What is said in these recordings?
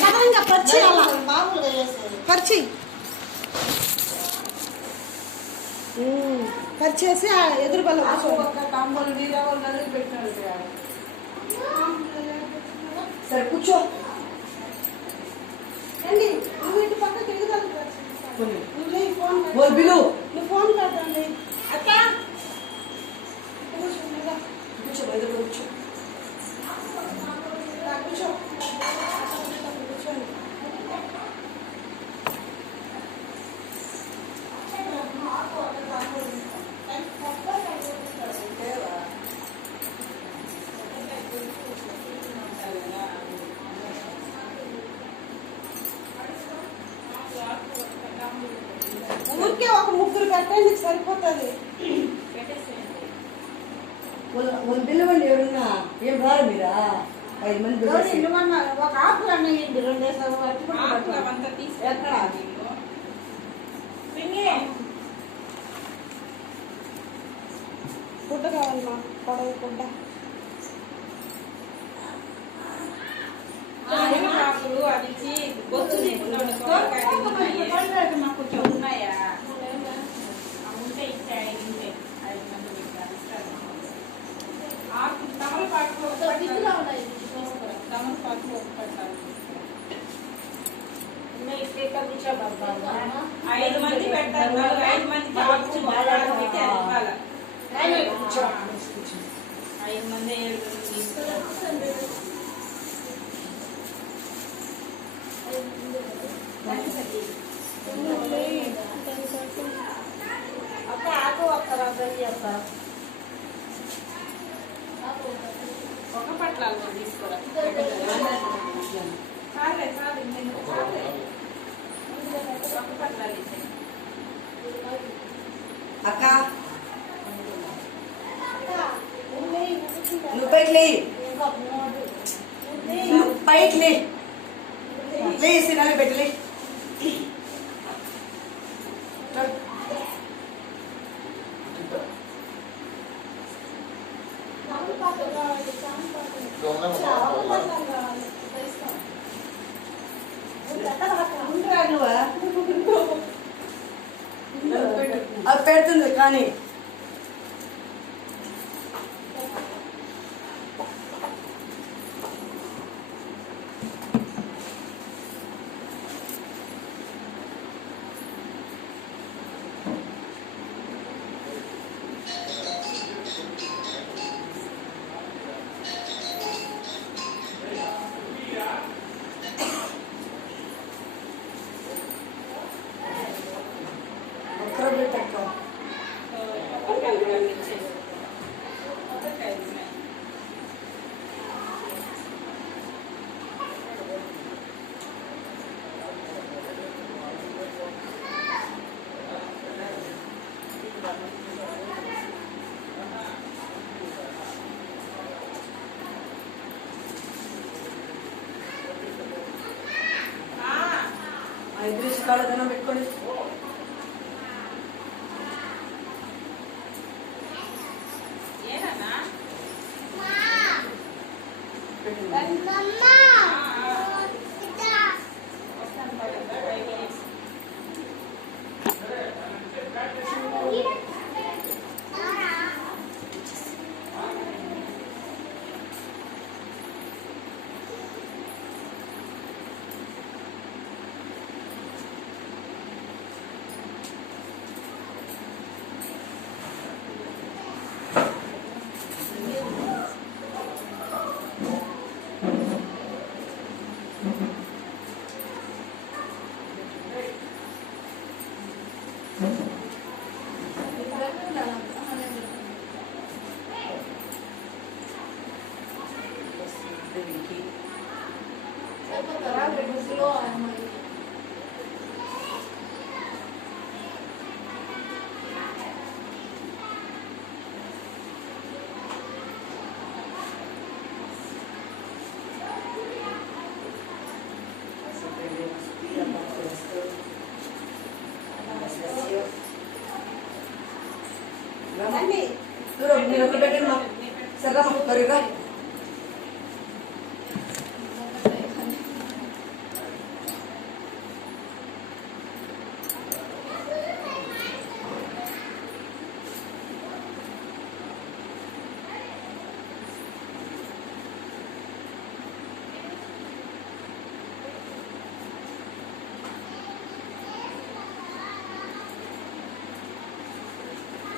సడన్గా పరిచి అలా పరిచి పరిచేసి ఎదురు బల్ల సరే కూర్చో అండి నువ్వు ఇంటి పక్కకి ఎదురు నువ్వు ఫోన్ కదండి అక్క కూర్చో ఎదురు కూర్చో కూర్చో ఊరికే ఒక ముగ్గురు పెట్టండి సరిపోతుంది పిల్లవండి ఎవరున్నా ఏం రారు మీరా 5 మంది ఒక ఆకులు అన్నయ్యండి 2 ఎక్కడ గుడ్డ కావాలమ్మా పొడవు గుడ్డ ఐదు మంది పెట్టారు 5 మందికి 5 మంది అక్క ఆకు ఒక్క రబ్బరి అక్క ఒక పట్లాలు తీసుకురా చాలే చాలు ఒక పట్లాలు అక్క నువ్వు పైకి లేసి నన్ను పెట్టలే అది పెడుతుంది కానీ ఎదురు కాళ్ళదనం పెట్టుకొని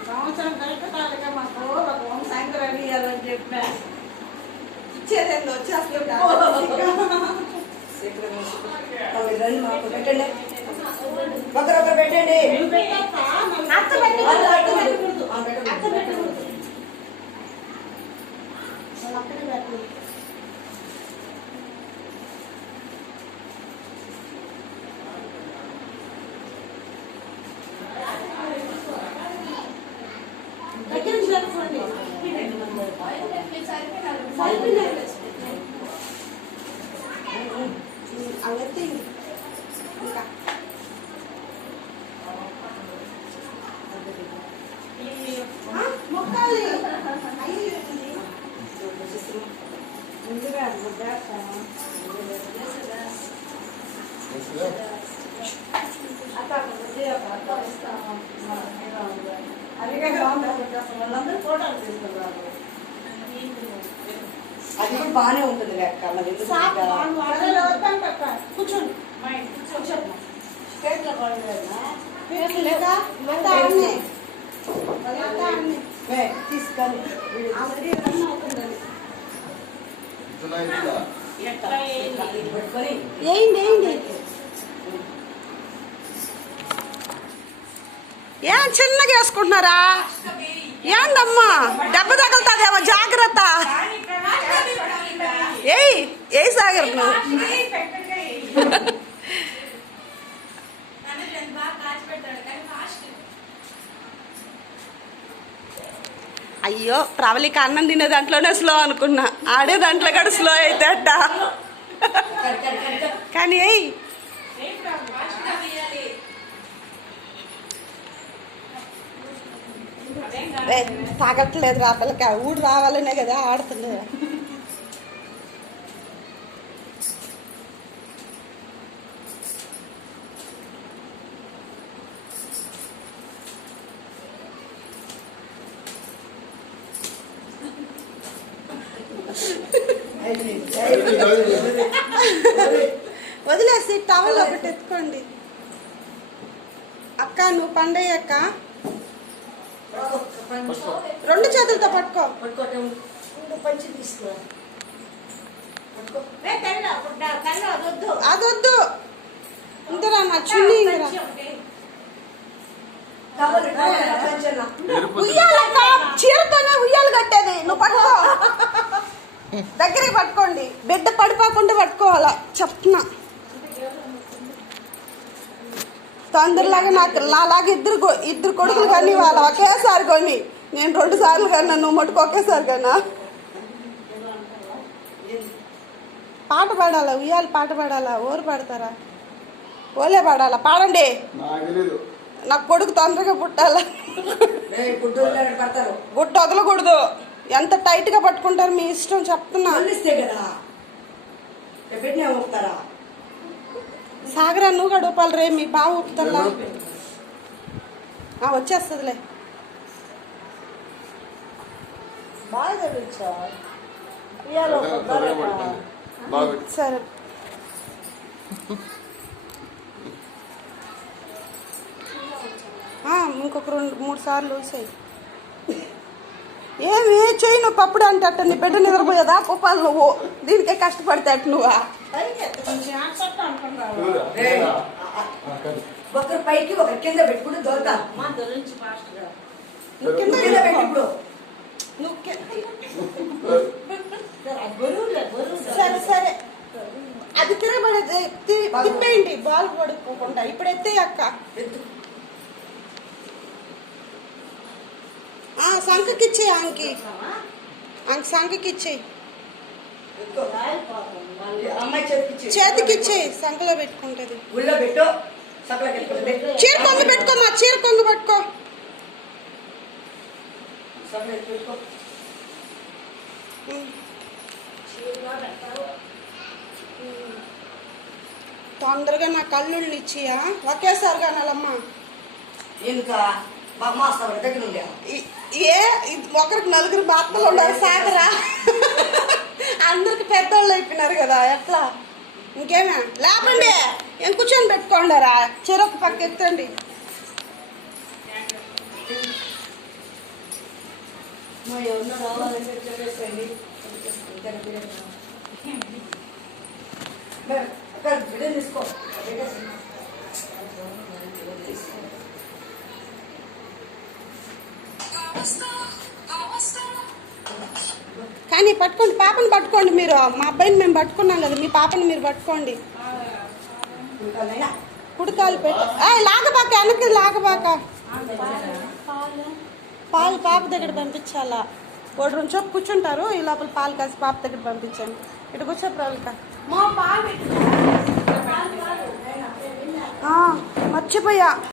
సంవత్సరం కరెక్ట్గా మాకు ఒక వంద సాయంత్రం ఇవ్వాలని చెప్పా ఇచ్చేదేందో వచ్చేస్తుంటా రండి మాకు పెట్టండి, ఒకరొకరు పెట్టండి. అత్త పెట్టకూడదు అత్త పెట్టకూడదు వాళ్ళు అక్కడే పెట్టకూడదు. దగ్గర నుంచి జరుపుకోండి. అవైతే ఇంకా మొక్కాలి. ముందుగా వాళ్ళందరూ ఫోటోలు తీసుకున్నారు. అది కూడా బాగానే ఉంటుంది లెక్క. మరి కూర్చోండి స్టేట్లో పడలేదా లేదా తీసుకొని ఆల్రెడీ రన్ అవుతుందని పెట్టుకొని ఏంటి ఏం చిన్నగా వేసుకుంటున్నారా? ఏందమ్మా దెబ్బ తగులుతుందేమో, జాగ్రత్త. ఏ సాగర్ నువ్వు అయ్యో ప్రవళిక అన్నం తినే దాంట్లోనే స్లో అనుకున్నా, ఆడే దాంట్లో కూడా స్లో అయితే అట్ట. కానీ తాగట్లేదు రా పిల్లక, ఊడు రావాలనే కదా ఆడుతుంది. వదిలేసి టవల్ ఒకటి ఎత్తుకోండి. అక్క నువ్వు పండయ్య అక్క, రెండు చేతులతో పట్టుకో. పంచి తీసుకో. అదొద్దు ఇంతరా నా చున్నీ ఇందిరా. ఉయ్యాలక్క, చీరతోనే ఉయ్యాలు కట్టేది. నువ్వు పట్టుకో, దగ్గరికి పట్టుకోండి. బిడ్డ పడిపోకుండా పట్టుకోవాలా చెప్తున్నా. తొందరలాగా నాలాగా ఇద్దరు కొడుకులు కానీ వాళ్ళ ఒకేసారి కొని, నేను 2 సార్లు కన్నా, నువ్వు మటుకు ఒకేసారి కన్నా. పాట పాడాలా, ఉయ్యాలి పాట పాడాలా? ఓరు పాడతారా? ఓలే పాడాలా? పాడండి. నాకు కొడుకు తొందరగా పుట్టాలా. గుట్ట వదలకూడదు. ఎంత టైట్ గా పట్టుకుంటారు మీ ఇష్టం చెప్తున్నా. సాగరా నువ్వు కూడా ఊపాలి రే, మీ బావ ఊపుతారా? వచ్చేస్తుందిలే. సరే ఇంకొక 2-3 సార్లు ఊసాయి. ఏమి చేయి నువ్వు పప్పుడు అంటే అట్ట నీ బిడ్డ నిద్రపోయేదా కుప్పాలి నువ్వు, దీనికే కష్టపడితే అట్టు నువ్వా? ఒకరు పైకి ఒకరి కింద పెట్టుకుంటూ దొరక సరే సరే అది తిరగబడేది తిప్పేయండి, బాల్ పడుకోకుండా. ఇప్పుడు ఎత్తే అక్క, సంఖకిచ్చేయి. ఆంకి సంఖకిచ్చేయి, చేతికిచ్చేయి, సంఖలో పెట్టుకుంటది. చీర కొంగు పెట్టుకోమా, చీర కొంగు పట్టుకో. తొందరగా నా కళ్ళుళ్ళు ఇచ్చియా, ఒకేసారి కానాలమ్మా. ఒకరికి 4 భర్తలు ఉండాలి సాగరా, అందరికి పెద్దోళ్ళు అయిపోయినారు కదా, ఎట్లా? ఇంకేనా లేపండి, ఏం కూర్చొని పెట్టుకోండారా, చెరొక పక్క ఎత్తండి. మా ఎవరన్నా రావాలంటే చెప్పేసండి అక్కడ బిడ్డ తీసుకో కానీ పట్టుకోండి, పాపని పట్టుకోండి మీరు. మా అబ్బాయిని మేము పట్టుకున్నాం కదా, మీ పాపని మీరు పట్టుకోండి. ఇంకానైనా కుడికాలు పెట్టు. లాగబాక, వెనక్కి లాగబాక. పాలు పాప దగ్గర పంపించాలా? వాడు రెండు కూర్చుంటారు, ఈ లోపల పాలు కాసి పాప దగ్గర పంపించండి. ఇటు కూర్చో ప్రవళిక. మర్చిపోయా.